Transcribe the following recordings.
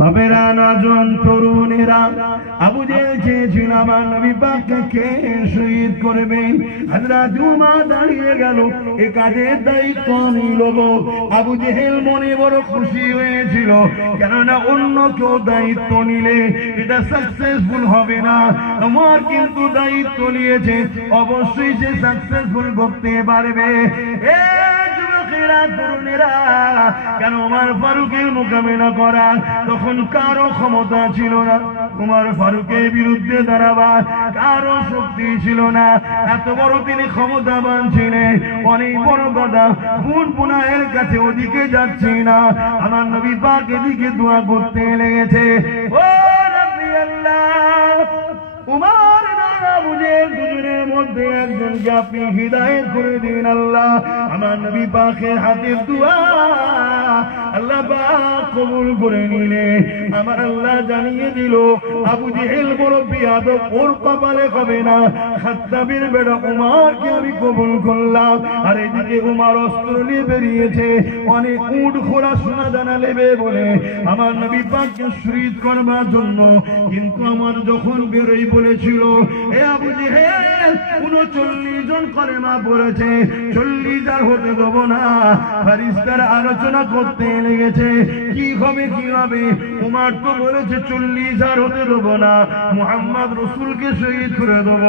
বাবেরা নজওয়ান তরুণেরা আবু জেহেল চেয়েছিল আমার নবী পাককে শহীদ করবে। হযরত উমর দাঁড়িয়ে গেল, এ কাজের দায়িত্ব আমি নেব। আবু জেহেল মনে বড় খুশি হয়েছিল, কেননা অন্য কেউ দায়িত্ব নিলে এটা সাকসেসফুল হবে না। উমর কিন্তু দায়িত্ব নিয়েছে, অবশ্যই সে সাকসেসফুল করতে পারবে। তরুণেরা, কেন উমর ফারুকের মোকাবেলা করা তখন কারো ক্ষমতা ছিল না, উমর ফারুকের বিরুদ্ধে দাঁড়াবার কারো শক্তি ছিল না। এত বড় তিনি ক্ষমতাবান ছিলেন। অনেক বড় কথা, বোন পুনায়ের কাছে ওদিকে যাচ্ছি না, আমার নবী পাক এদিকে দোয়া করতে লেগেছে। ও রাব্বি আল্লাহ, উমর আবু জেহেল দুজনের মধ্যে একজনকে আপনি হিদায়াত করে দিন আল্লাহ। আমার নবী পাকের হাতের দোয়া আল্লাহ পাক কবুল করে নিলে আমার আল্লাহ জানিয়ে দিল, আবু জেহেল বড় বিয়াদব, ওর কপালে হবে না। খাত্তাবের বেটা উমরকে আমি কবুল করলাম। আর এদিকে উমর অস্ত্র নিয়ে বেরিয়েছে, অনেক উট ঘোড়া সোনা দানা নেবে বলে আমার নবী পাককে শহীদ করবার জন্য। কিন্তু আমার যখন বেরোই বলেছিল, এ আবু জেহেল 39 জন কলেমা পড়েছে, 40 আর হতে দেব না। ফেরেশতারা আলোচনা করতে লেগেছে, কি হবে কি হবে। উমর তো বলেছে 40 আর হতে দেব না, মুহাম্মদ রাসূলকে শহীদ করে দেব।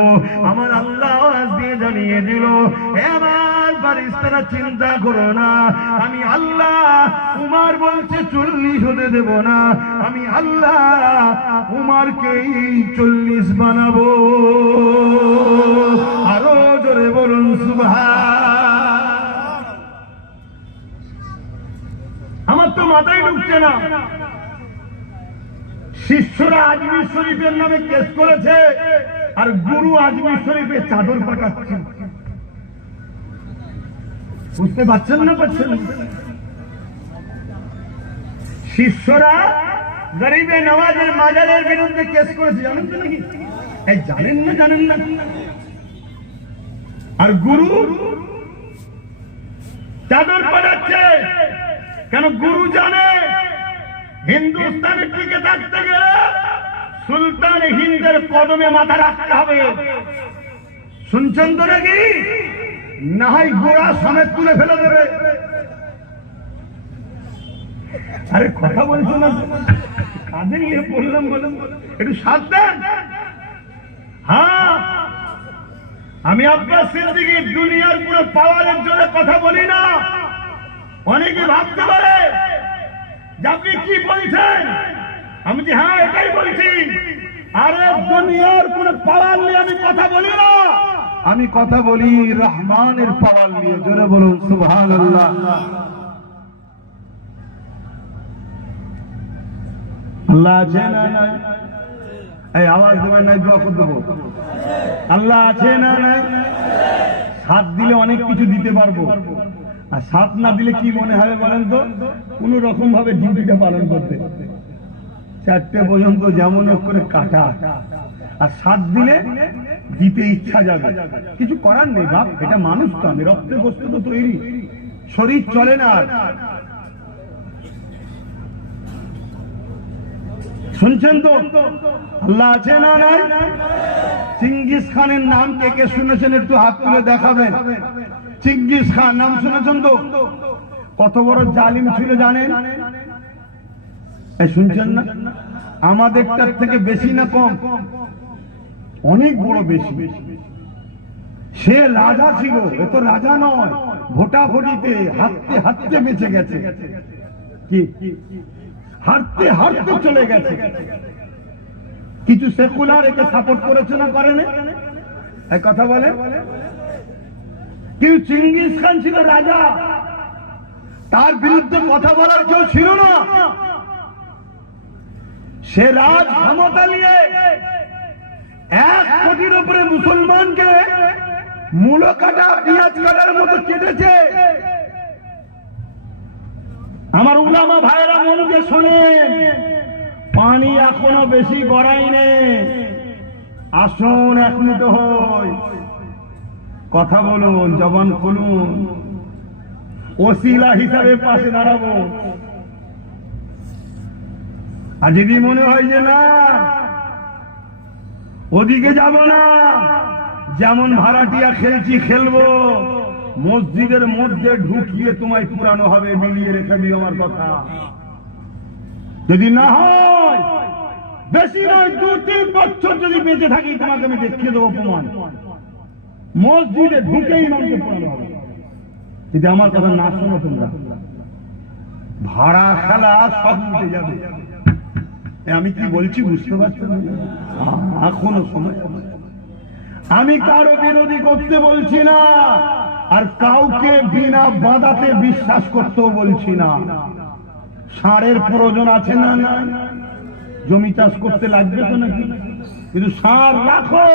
আমার আল্লাহ আজ দিয়ে জানিয়ে দিল, হে আমার ফেরেশতারা চিন্তা করো না, আমি আল্লাহ উমর বলছে 40 হতে দেব না, আমি আল্লাহ উমরকেই 40 বানাবো। আরো জোরে বলুন সুবহান। আমার তো মাথায় ঢুকছে না, শিষ্যরা আজমির শরীফের নামে কেস করেছে আর গুরু আজমির শরীফের চাদর পাঠাচ্ছে। বুঝতে পারছেন না? পারছেন? শিষ্যরা গরিবে নওয়াজের মাজারের বিরুদ্ধে কেস করেছে, জানেন তো নাকি? এই জানেন না? জানেন না? আর গুরু চাদর পাঠাচ্ছে কেন? গুরু জানে হিন্দুস্তানের টিকে থাকতে গেলে সুলতান হিন্দের কদমে মাথা রাখতে হবে। শুনছেন তো নাকি? না হয় গোড়া সমেত তুলে ফেলে দেবে। আরে কথা বলছো না, কাঁধে নিয়ে বললাম বললাম একটু সাবধান। হ্যাঁ, আমি আব্বাস সিদ্দিকী দুনিয়ার পুরো পাওয়ারের জন্য কথা বলি না। অনেকে ভাবতে পারে যে আপনি কি বলছেন, আমি যে হ্যাঁ এটাই বলছি। আরে দুনিয়ার পুরো পাওয়ার নিয়ে আমি কথা বলি না, আমি কথা বলি রহমানের পাওয়ার নিয়ে। জোরে বলুন সুবহানাল্লাহ। আল্লাহ আছে না নাই? এই আওয়াজ দেবেন নাই, দোয়া করে দেবো। আল্লাহ আছে না নাই? সাথ দিলে অনেক কিছু দিতে পারবো, আর সাথ না দিলে কি মনে হবে বলেন তো? কোন রকম ভাবে ডিউটিটা পালন করতে 4টে পর্যন্ত যেমন করে কাটা, আর সাথ দিলে দিতে ইচ্ছা যাবে। কিছু করার নেই বাপ, এটা মানুষ তো, আমি রক্তে বস্তু তো তৈরি, শরীর চলে না। শুনছেন তো? আল্লাহ আছে না নাই? চিঙ্গিস খানের নাম কে কে শুনেছেন? একটু হাত তুলে দেখাবেন। চিঙ্গিস খান নাম শুনেছেন তো? কত বড় জালিম ছিল জানেন? শুনছেন না? আমাদেরটার থেকে বেশি না কম? অনেক বড় বেশি। সে রাজা ছিল, এ তো রাজা নয়, ভোটাভুটিতে হাঁটতে হাঁটতে বেঁচে গেছে। কি হাঁটতে হাঁটতে চলে গেছে। কিছু সেকুলার একে সাপোর্ট করেছে না করে না? এক কথা বলে। কিন্তু চিঙ্গিস খান ছিল রাজা, তার বিরুদ্ধে কথা বলার কেউ ছিল না। সে রাজ ক্ষমতা নিয়ে 1 কোটির উপরে মুসলমানকে মূলো কাটা পেঁয়াজ কাটার মতো কেটেছে। আমার উলামা ভাইরা মনকে শোনেন, পানি এখনো বেশি গড়াই নেই। আসুন 1 মিনিট হয় কথা বলুন, জবান খুলুন, ওসিলা হিসাবে পাশে দাঁড়াবো। আর যদি মনে হয় যে না ওদিকে যাব না, যেমন ভাড়াটিয়া খেলছি খেলবো, মসজিদের মধ্যে ঢুকিয়ে তোমায় পুরানো হবে, মিলিয়ে রেখে দিও আমার কথা। যদি না হয় বেশি নয় 2-3 বছর যদি বেঁচে থাকি তোমাকে আমি দেখিয়ে দেবো প্রমাণ, মসজিদে ঢুকেই ইমামকে পুরানো হবে। যদি আমার কথা না শোনো তোমরা, ভাড়া খেলা সব উঠে যাবে। আমি কি বলছি বুঝতে পারছো না? এখনো সময়। আমি কারো বিরোধী করতে বলছি না, আর কাউকে বিনা বাধাতে বিশ্বাস করতেও বলছি না। ষাঁড়ের প্রয়োজন আছে না? না, জমি চাষ করতে লাগবে তো নাকি? কিন্তু ষাঁড় রাখো,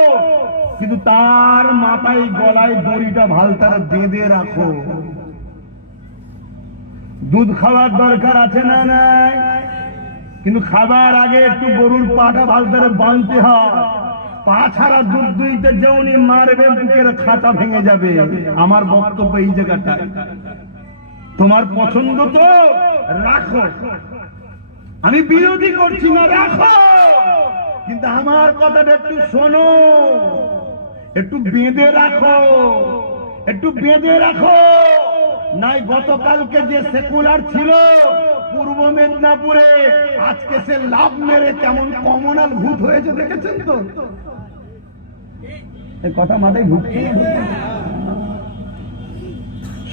কিন্তু তার মাথায় গলায় দড়িটা ভালতারে বেঁধে রাখো। দুধ খাওয়ার দরকার আছে না? নাই, কিন্তু খাবার আগে একটু গরুর পাটা ভালতারে বাঁধতে হয়। পা ছাড়া দুধ দুইতে যেমনি মারবে বুকের খাতা ভেঙে যাবে। আমার বক্তব্য এই জায়গাটায়। তোমার পছন্দ তো রাখো, আমি বিরোধী করছি না, রাখো, কিন্তু আমার কথাটা একটু শোনো, একটু বেঁধে রাখো, একটু বেঁধে রাখো। নাই গতকালকে যে সেকুলার ছিল পূর্ব মেদিনীপুরে, আজকে সে লাভ মেরে কেমন কমনাল ভূত হয়েছে দেখেছেন তো? এই কথা মাথায় ঢুকছে।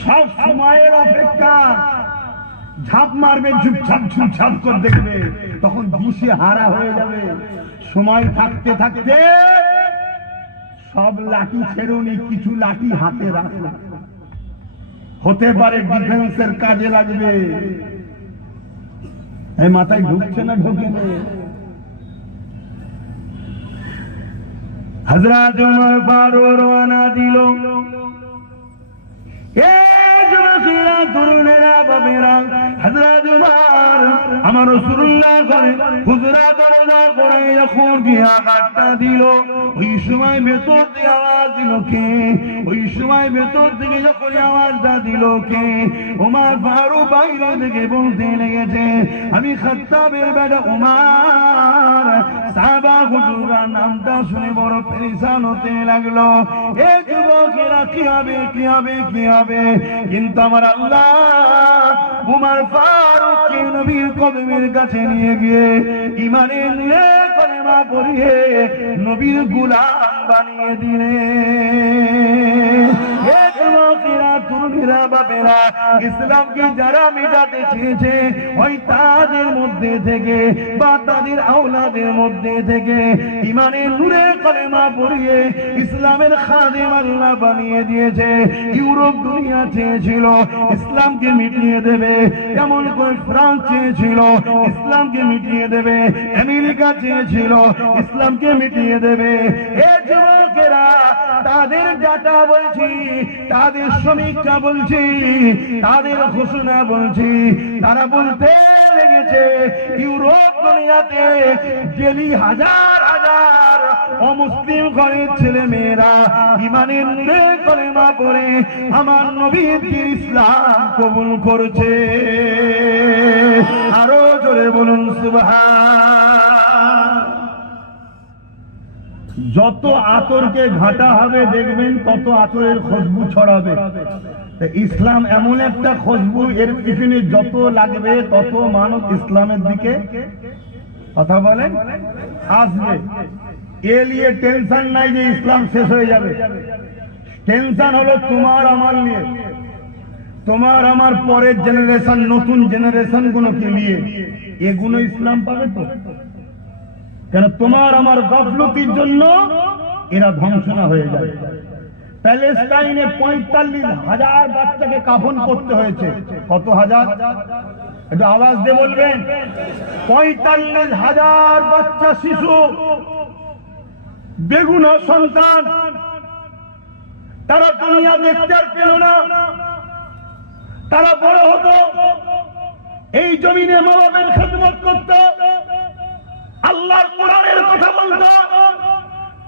সব সময়ের অপেক্ষা, ঝাঁপ মারবে ঝুপঝাপ ঝুপঝাপ করে দেখবে, তখন দিশে হারা হয়ে যাবে। সময় থাকতে থাকতে সব লাঠি ছেড়ুনি, কিছু লাঠি হাতে রাখো, হতে পারে ডিফেন্সের কাজে লাগবে। এই মাথায় ঢুকছে না? ঢুকিনি। হযরত উমর ফারুক রওনা দিল। তরুণেরা বাবেরা, হযরত উমর আমার রাসূলুল্লাহ করে হুজরা দরজা করে যখন গিয়া কাটটা দিল, ওই সময় ভেতর থেকে আওয়াজ দিল কে? ওই সময় ভেতর থেকে যখন আওয়াজটা দিল কে? উমর ফারুক বাইরে থেকে বলতে লেগেছে, আমি খাত্তাবের বেটা উমর। সাহাবা হুজুরা নামটা শুনে বড় পেরেশান হতে লাগলো। এ যুবকেরা কি হবে, কি হবে, কি হবে? কিন্তু আমার আল্লাহ উমর ফারুককে নবীর কদমের কাছে নিয়ে গিয়ে ঈমানের নিয়ে কলেমা পড়িয়ে নবীর গোলাম বানিয়ে দিলেন। হে যুবকেরা, তরুণীরা, বাপেরা, ইসলামকে যারা মেটাতে চেয়েছে, ওই তাদের মধ্যে থেকে বা তাদের আওলাদের মধ্যে থেকে ঈমানের নূরে কলেমা পড়িয়ে ইসলামের খাদেম আল্লাহ বানিয়ে দিয়েছে। ইউরোপ দুনিয়া চেয়েছিল ইসলামকে মিটিয়ে দেবে, এমন করে ফ্রান্স চেয়েছিল ইসলামকে মিটিয়ে দেবে, আমেরিকা চেয়েছিল ইসলামকে মিটিয়ে দেবে। এ যুবকেরা, তাদের ডাটা বলছি, তাদের সমীক্ষা বলছি, তাদের ঘোষণা বলছি, তারা বলতে লেগেছে ইউরোপ দুনিয়াতে ডেলি হাজার হাজার অমুসলিম ঘরের ছেলে মেয়েরা ঈমানের নূরে কলেমা পড়ে আমার নবীর ইসলাম কবুল করছে। আরো জোরে বলুন সুবহান। যত আতরকে ঘাটা হবে দেখবেন তত আতরের খুশবু ছড়াবে। ইসলাম এমন একটা খুশবু, এর পিছনে যত লাগবে তত মানুষ ইসলামের দিকে কথা বলেন আসবে। এ নিয়ে টেনশন নাই যে ইসলাম শেষ হয়ে যাবে। টেনশন হলো তোমার আমার নিয়ে, তোমার আমার পরের জেনারেশন, নতুন জেনারেশন গুলোকে নিয়ে। এগুলো ইসলাম পাবে তো? কেন তোমার আমার গাফলতির জন্য এরা ধ্বংসনা হয়ে যাবে। প্যালেস্টাইনে 45,000 বাচ্চাকে কাফন করতে হয়েছে। কত হাজার? একটু আওয়াজ দিয়ে বলবেন। 45,000 বাচ্চা, শিশু, বেগুনা সন্তান, তারা দুনিয়া দেখতে আর পেল না। তারা বড় হতো, এই জমিনে মা বাবার খেদমত করত, আল্লাহর কোরআনের কথা বলতো,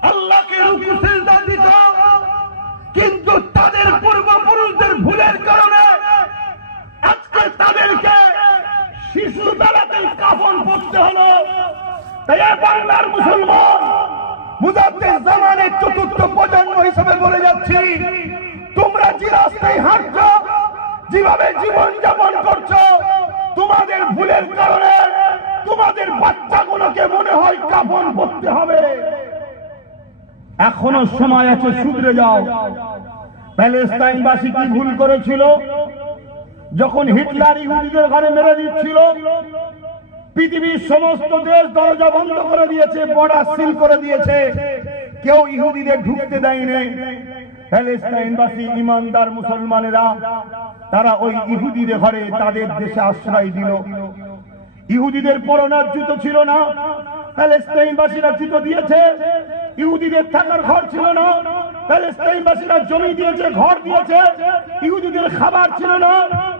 আল্লাহকে রুকু সিজদা দিত। কিন্তু তাদের পূর্বপুরুষদের ভুলের কারণে আজকে তাদেরকে শিশু বেলাতে কাফন করতে হলো। তাই বাংলার মুসলমান মুজাদ্দিদ জামানের চতুর্থ প্রজন্ম হিসেবে বলে যাচ্ছি, তোমরা যে রাস্তায় হাঁটছো, যেভাবে জীবন যাপন করছো, তোমাদের ভুলের কারণে তোমাদের বাচ্চাগুলোকে মনে হয় কাফন পরতে হবে। এখনো সময় আছে, শুধরে যাও। প্যালেস্টাইনবাসী কি ভুল করেছিল? যখন হিটলার ইহুদিদের ঘরে মেরে দিচ্ছিল, পৃথিবীর সমস্ত দেশ দরজা বন্ধ করে দিয়েছে, বর্ডার সিল করে দিয়েছে, কেউ ইহুদিদের ঢুকতে দেয়নি। প্যালেস্টাইনবাসী ইমানদার মুসলমানেরা তারা ওই ইহুদিদের ঘরে তাদের দেশে আশ্রয় দিল। ইহুদিদের পরনার জুতো ছিল না, প্যালেস্টাইনবাসীরা জুতো দিয়েছে। ইহুদিদের থাকার ঘর ছিল না, প্যালেস্টাইনবাসীরা জমি দিয়েছে, ঘর দিয়েছে। ইহুদিদের খাবার ছিল না,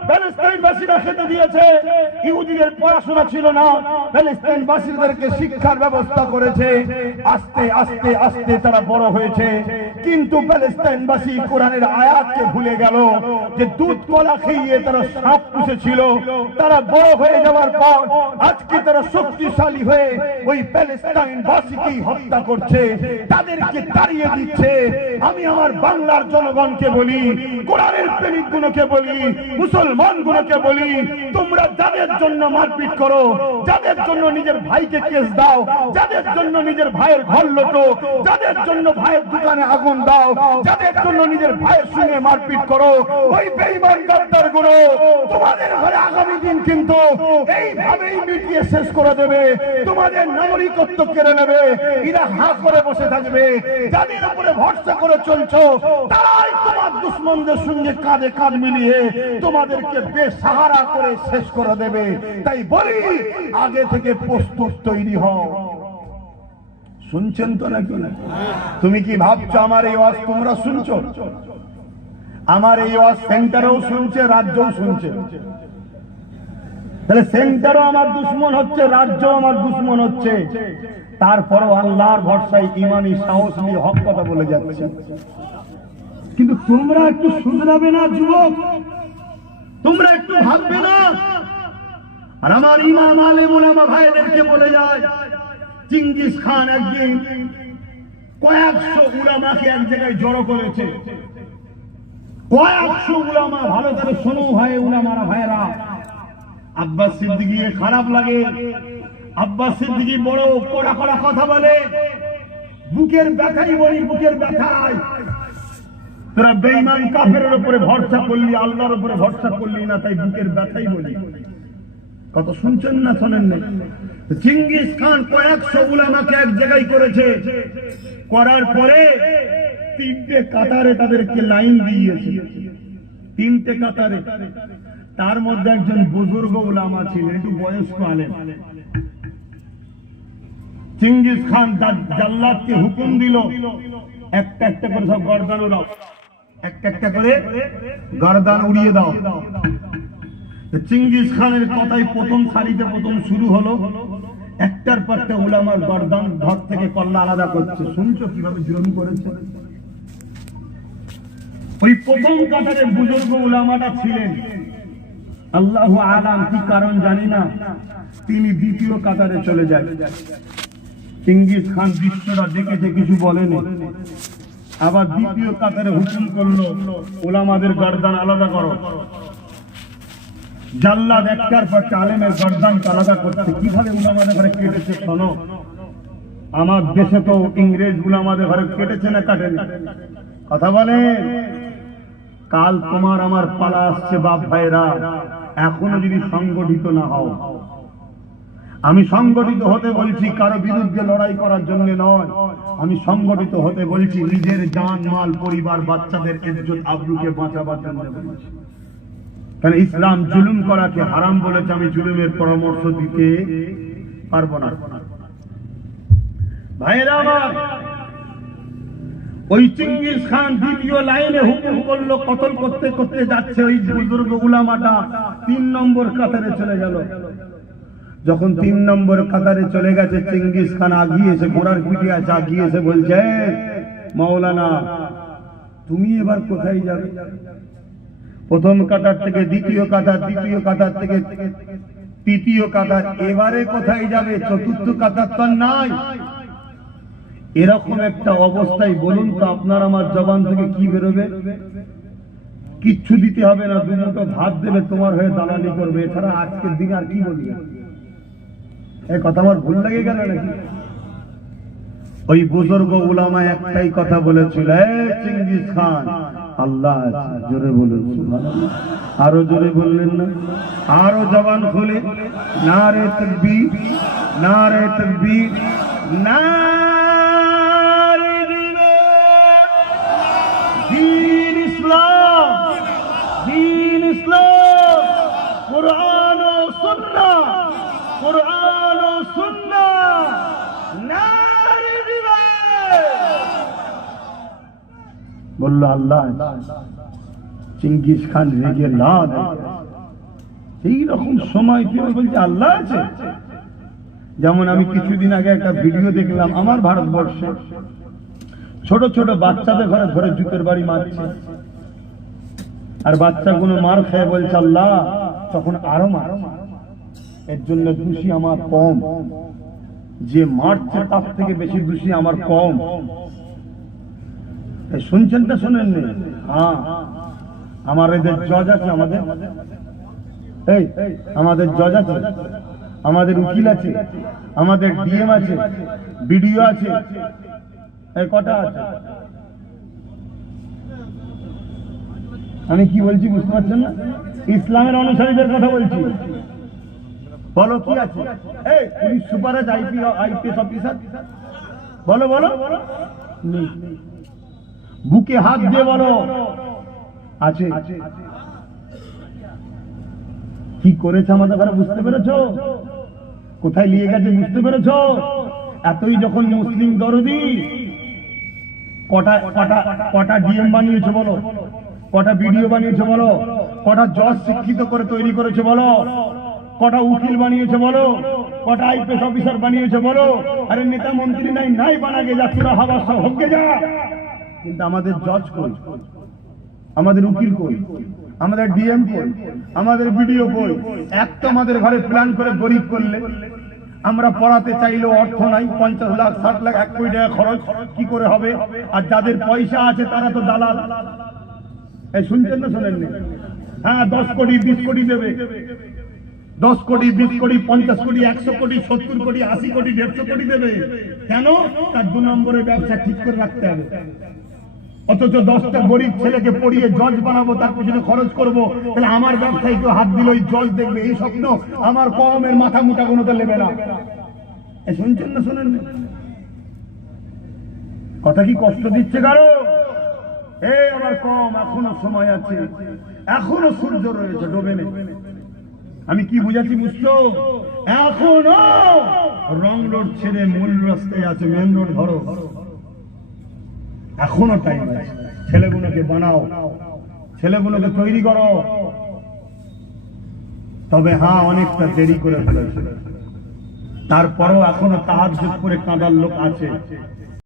প্যালেস্টাইনবাসীরা খেতে দিয়েছে। ইহুদিদের পড়াশোনা ছিল না, প্যালেস্টাইনবাসীদেরকে শিক্ষার ব্যবস্থা করেছে। আস্তে আস্তে আস্তে তারা বড় হয়েছে। কিন্তু প্যালেস্টাইনবাসী কোরআনের আয়াতকে ভুলে গেল যে দুধ কলা খেয়ে তারা সাপ পুষেছিল। তারা বড় হয়ে যাওয়ার পর আজকে তারা শক্তিশালী হয়ে ওই প্যালেস্টাইনবাসীকেই হত্যা করছে, তাদেরকে তাড়িয়ে দিচ্ছে। আমি আমার বাংলার জনগণকে বলি, কোরআনের প্রেমিকগুলোকে বলি, মুসলমানগুলোকে বলি, তোমরা যাদের জন্য মারপিট করো, যাদের জন্য নিজের ভাইকে কেস দাও, যাদের জন্য নিজের ভাইয়ের ঘর লোটো, যাদের জন্য ভাইয়ের দোকানে আগুন দাও, যাদের জন্য নিজের ভাইয়ের সঙ্গে মারপিট করো, ওই বেঈমান গাদ্দার গুলো তোমাদের ঘরে আগামী দিন কিন্তু এইভাবেই মিটিয়ে শেষ করে দেবে। তোমাদের নাগরিকত্ব কেড়ে নেবে, এরা হা করে বসে থাকবে। যাদের উপরে ভরসা করে চলছো, তারাই তোমার দুশ্মনদের সঙ্গে কাঁধে কাঁধ মিলিয়ে তোমাদেরকে বেসাহারা করে শেষ করে দেবে। তাই বলি, আগে থেকে প্রস্তুত তৈরি হও। শুনছেন তো নাকি? তুমি কি ভাবছো আমার এই ওয়াজ তোমরা শুনছো? আমার এই ওয়াজ সেন্টারেও শুনছে, রাজ্যও শুনছে। তাহলে সেন্টারও আমার দুশ্মন হচ্ছে, রাজ্য আমার দুশ্মন হচ্ছে। তারপরও আল্লাহর ভরসায় ইমানি সাহস নিয়ে হক কথা বলে যাচ্ছে। কিন্তু তোমরা একটু শুধরাবে না যুবক? তোমরা একটু ভাববে না? আর আমার ইমাম আলেম ওলামা ভাইদেরকে বলে যায়, চিঙ্গিস খান একদিন কয়েকশো উলামাকে এক জায়গায় জড়ো করেছে। কয়েকশো উলামা, ভালো করে শোনো ভাই, উলামারা ভাইরা। আব্বাস সিদ্দিকী খারাপ লাগে, আব্বাস সিদ্দিকী বড় কড়া কড়া কথা বলে, বুকের ব্যথাই বলি, বুকের ব্যথায়। তোরা বেঈমান কাফেরের উপরে ভরসা করলি, আল্লাহর উপরে ভরসা করলি না, তাই বুকের ব্যথাই বলি। কত শুনছেন না শোনেন না? চিঙ্গিস খান কয়েকশো উলামাকে এক জায়গায় করেছে, করার পরে তিনটে কাতারে তাদেরকে লাইন দিয়েছে, তিনটে কাতারে। তার মধ্যে একজন বুজুর্গ উলামা ছিলেন, একটু বয়স্ক আলেম। চিঙ্গিস খান তার জাল্লাদকে হুকুম দিল, একটা একটা করে সব গর্দান উড়াও, একটা একটা করে গর্দান উড়িয়ে দাও। চিঙ্গিস খানের কথাই প্রথম সারিতে প্রথম শুরু হলো, একটার পর একটা উলামার গর্দান ধর থেকে কল্লা আলাদা করছে। শুনছো কিভাবে জুলুম করেছে? ওই প্রথম কাতারের বুজুর্গ উলামাটা ছিলেন, আল্লাহু আলাম কি কারণ জানি না, তিনি দ্বিতীয় কাতারে চলে যায়। চিঙ্গিস খান দৃশ্যটা দেখেছে, কিছু বলেনি। আবার দ্বিতীয় কাতারে হুকুম করলো, উলামাদের গর্দান আলাদা করো। জাল্লাদ একটার পর আলেমের গর্দান আলাদা করছে। কিভাবে উলামাদের ঘরে কেটেছে শোনো। আমার দেশে তো ইংরেজ উলামাদের ঘরে কেটেছে না কাটেনি? কথা বলে। কাল তোমার আমার পালা আসছে বাপ ভাইরা, এখনো যদি সংগঠিত না হও। আমি সংগঠিত হতে বলছি কারো বিরুদ্ধে লড়াই করার জন্য নয়, আমি সংগঠিত হতে বলছি নিজের জান মাল পরিবার বাচ্চাদের ইজ্জত আবরুকে বাঁচাবার জন্য বলছি। কারণ ইসলাম জুলুম করাকে হারাম বলেছে, আমি জুলুমের পরামর্শ দিতে পারবো না। ভাইরা আমার, ওই চিঙ্গিস খান দ্বিতীয় লাইনে হুকুম করলো, কতল করতে করতে যাচ্ছে। ওই বুজুর্গ উলামাটা 3 নম্বর কাতারে চলে গেল। যখন 3 নম্বর কাতারে চলে গেছে, চিঙ্গিস খান আগিয়েছে, ঘোড়ার পিঠে আছে, আগিয়েছে, বলছে, মাওলানা তুমি এবার কোথায় যাবে? প্রথম কাতার থেকে দ্বিতীয় কাতার, দ্বিতীয় কাতার থেকে তৃতীয় কাতার এবারে কোথায় যাবে? চতুর্থ কাতার তো নাই। এরকম একটা অবস্থায় বলুন তো আপনার আমার জবান থেকে কি বেরোবে? কিচ্ছু দিতে হবে না, দুটো ভাত দেবে, তোমার হয়ে দালালি করবে, এছাড়া আজকের দিনে আর কি বলবে? এই কথা আমার ভুল লেগে গেল নাকি? ওই বুজুর্গ উলামা একটাই কথা বলেছিল, চিঙ্গিস খান আল্লাহ আছে। জোরে বলুন সুবহানাল্লাহ। আরো জোরে বললেন না? আরো জবান খুলে নারে তাকবীর, নারে তাকবীর, নারে দ্বীন ইসলাম, দ্বীন ইসলাম, কুরআন ও সুন্নাহ, কুরআন ও সুন্নাহ, নারে বলল আল্লাহ। চিঙ্গিস খান রেগে লাল। এই রকম সময় কেউ বলছে আল্লাহ আছে। যেমন আমি কিছুদিন আগে একটা ভিডিও দেখলাম, আমার ভারতবর্ষে ছোট ছোট বাচ্চাদের ঘরে ধরে জুতের বাড়ি মারছে, আর বাচ্চাগুলো মার খেয়ে বলছে আল্লাহ, তখন আরো মার। এর জন্য দোষী আমার কম, যে মারছে তার থেকে বেশি দোষী আমার কম। শুনছেন তো শোনেন? হ্যাঁ, আমার এদের জজ আছে, আমাদের জজ আছে, আমাদের উকিল আছে, আমাদের ডিএম আছে, বিডিও আছে, এই কটা আছে? আমি কি বলছি বুঝতে পারছেন না? ইসলামের অনুসারীদের কথা বলছি। বলো কি আছে? এই পুলিশ সুপার আছে, আইপিএস অফিসার, বলো বলো। বুকে হাত দিয়ে বলো আছে। কি করেছে আমাদের ঘরে বুঝতে পেরেছ? কোথায় নিয়ে গেছে বুঝতে পেরেছ? এতই যখন মুসলিম দরদি, কটা কটা কটা ডিএম বানিয়েছে বলো, কটা বিডিও বানিয়েছে বলো, কটা জজ শিক্ষিত করে তৈরি করেছে বলো, কটা উকিল বানিয়েছে বলো, কটা আইপিএস অফিসার বানিয়েছে বলো। আরে নেতা মন্ত্রী নাই, নাই বানাগে যা, তোরা হাওয়া সব হকে যা। কিন্তু আমাদের জজ কই, আমাদের উকিল কই, আমাদের ডিএম কই, আমাদের বিডিও কই? এক তো আমাদের ঘরে প্ল্যান করে গরিব করলে, আমরা পড়াতে চাইলেও অর্থ নাই, 50 লাখ 60 লাখ 1 কোটি টাকা খরচ কি করে হবে? আর যাদের পয়সা আছে তারা তো দালাল। এই শুনছেন না শোনেননি? হ্যাঁ, 10 কোটি 20 কোটি দেবে, 10 কোটি 20 কোটি 50 কোটি 100 কোটি 70 কোটি 80 কোটি 150 কোটি দেবে। কেন? তার 2 নম্বরের ব্যবসা ঠিক করে রাখতে হবে। অথচ 10টা গরিব ছেলেকে পড়িয়ে জজ বানাবো, তার পিছনে খরচ করবো, তাহলে আমার ব্যবসায় কেউ হাত দিল, জজ দেখবে, এই স্বপ্ন আমার কমের মাথা মুটা কোনো তো নেবে না। শুনছেন না শোনেন? কথা কি কষ্ট দিচ্ছে কারো? এই আমার কম, এখনো সময় আছে, এখনো সূর্য রয়েছে, ডোবে নেই। আমি কি বুঝাচ্ছি বুঝছো? এখনো রং রোড ছেড়ে মূল রাস্তায় আছে, মেন রোড ধরো, এখনো টাইম আছে। ছেলেগুলোকে বানাও, ছেলেগুলোকে তৈরি করো। তবে হ্যাঁ, অনেকটা দেরি করে ফেলেছে, তারপরও এখনো তাহাজ্জুদ করে কাঁদার লোক আছে।